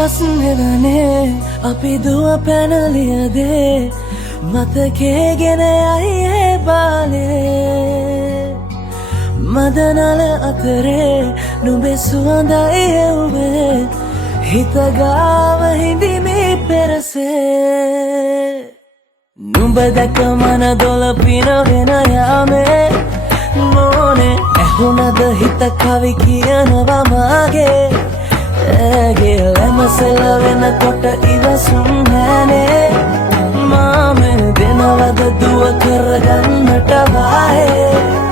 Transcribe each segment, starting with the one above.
ගස්නෙවනේ අපි දුව පැනලියදේ මතකේ ගෙන යයි ඒ බාලේ මදනල අතරේ නුඹේ සුවඳයි එව්වේ හිතගාව හිඳිමි පෙරසේ නුඹ දැක මන දොළ පිනගෙන යාමේ මොනේ ඇහුණද හිත කවි කියනවා මාගේ ඇගේ ලැමසෙල වෙනකොට ඉවසුම් නෑනේ මාමේ දෙනවද දුව කරගන්නට වායේ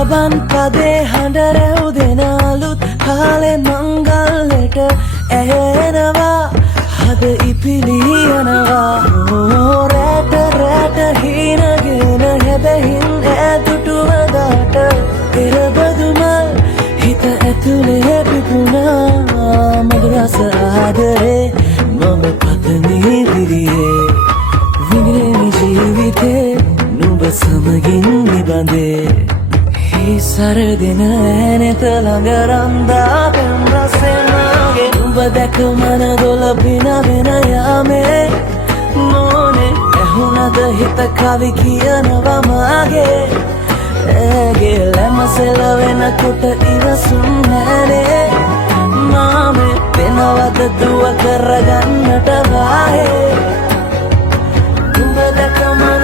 රබන් පදේ හඬ රැව් දෙනාලුත් කාලේ මංගල්ලට ඇහෙනවා හද ඉපිලියනවා රැට රැට හීනගෙන හැබැහින් ඈදුටුවදාට පෙරබදුමල් හිත ඇතුලේ පිපුණා මధుරස ආදරේ මම පතමි දිරියේ විඳින ජීවිතේ නුඹ සමගින් නිබඳේ සරදින ඇනෙත ළඟ රන්දා පෙම් රසෙනගේ නුඹ දැක මන දොළ පිනවෙන යාමේ මොනේ ඇහුණද හිත කවි කියනවා මාගේ ඇගේ ලැමසෙල වෙනකොට ඉවසුම් නෑනේ මාමේ වෙනවද දුව කරගන්නට වායේ නුඹ දැක මන